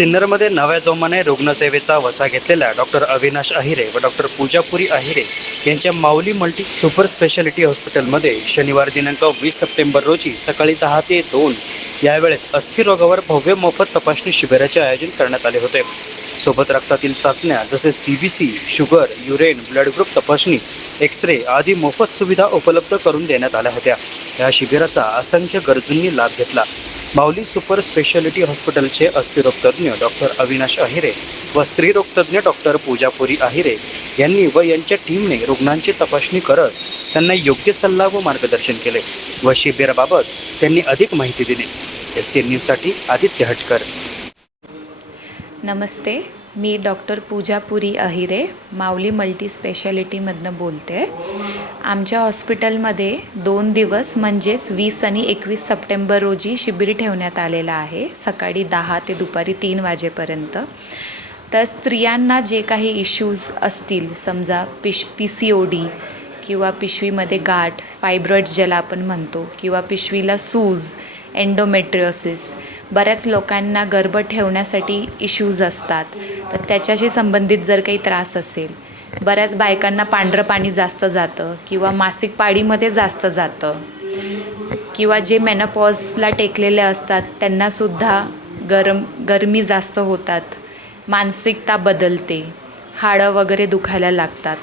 सिन्नरमध्ये नव्या जोमाने रुग्णसेवेचा वसा घेतलेल्या डॉक्टर अविनाश अहिरे व डॉक्टर पूजापुरी अहिरे यांच्या माऊली मल्टी सुपर स्पेशालिटी हॉस्पिटलमध्ये शनिवार दिनांक वीस सप्टेंबर रोजी सकाळी दहा ते दोन या वेळेत अस्थिरोगावर भव्य मोफत तपासणी शिबिराचे आयोजन करण्यात आले होते. सोबत रक्तातील चाचण्या जसे C B C sugar urine blood group तपासणी एक्स रे आदी मोफत सुविधा उपलब्ध करून देण्यात आल्या होत्या. या शिबिराचा असंख्य गरजूंनी लाभ घेतला. माऊली सुपर स्पेशालिटी हॉस्पिटलचे अस्थिरोगतज्ञ डॉक्टर अविनाश अहिरे व स्त्रीरोगतज्ञ डॉक्टर पूजापुरी अहिरे यांनी व यांच्या टीमने रुग्णांची तपासणी करत त्यांना योग्य सल्ला व मार्गदर्शन केले व शिबिराबाबत त्यांनी अधिक माहिती दिली. एस सी न्यूजसाठी आदित्य हटकर. नमस्ते मी डॉक्टर पूजापुरी अहिरे माऊली मल्टी स्पेशालिटीमधनं बोलते. आमच्या हॉस्पिटलमध्ये दोन दिवस म्हणजेच वीस आणि एकवीस सप्टेंबर रोजी शिबिर ठेवण्यात आलेलं आहे सकाळी दहा ते दुपारी तीन वाजेपर्यंत. तर स्त्रियांना जे काही इश्यूज असतील समजा पिश पी सी ओ डी किंवा पिशवीमध्ये गाठ फायब्रॉइड्स ज्याला आपण म्हणतो किंवा पिशवीला सूज एन्डोमेट्रिओसिस बऱ्याच लोकांना गर्भ ठेवण्यासाठी इश्यूज असतात. तर त्याच्याशी संबंधित जर काही त्रास असेल बऱ्याच बायकांना पांढरं पाणी जास्त जातं किंवा मासिक पाळीमध्ये जास्त जातं. किंवा जे मेनापॉजला टेकलेले असतात त्यांनासुद्धा गरम गरमी जास्त होतात. मानसिकता बदलते. हाडं वगैरे दुखायला लागतात.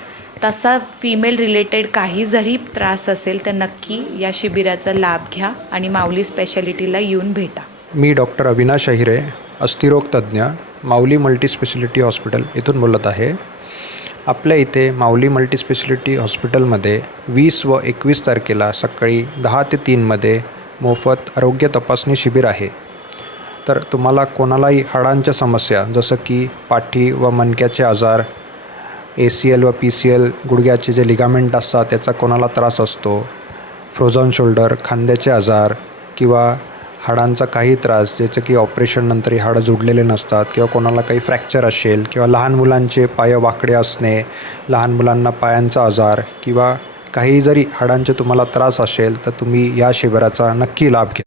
तसा फिमेल रिलेटेड काही जरी त्रास असेल तर नक्की या शिबिराचा लाभ घ्या आणि माऊली स्पेशालिटीला येऊन भेटा. मी डॉक्टर अविनाश अहिरे अस्थिरोग तज्ज्ञ माऊली मल्टी स्पेशालिटी हॉस्पिटल इथून बोलत आहे. आपल्या इथे माऊली मल्टीस्पेशालिटी हॉस्पिटलमध्ये वीस व एकवीस तारखेला सकाळी दहा ते तीनमध्ये मोफत आरोग्य तपासणी शिबिर आहे. तर तुम्हाला कोणालाही हाडांच्या समस्या जसं की पाठी व मणक्याचे आजार ए सी एल व पी सी एल गुडघ्याचे जे लिगामेंट असतात त्याचा कोणाला त्रास असतो फ्रोझन शोल्डर खांद्याचे आजार किंवा हाडांचा काही त्रास ज्याचं की ऑपरेशननंतर हाडं जुडलेले नसतात किंवा कोणाला काही फ्रॅक्चर असेल किंवा लहान मुलांचे पाय वाकडे असणे लहान मुलांना पायांचा आजार किंवा काही जरी हाडांचे तुम्हाला त्रास असेल तर तुम्ही या शिबिराचा नक्की लाभ घ्या.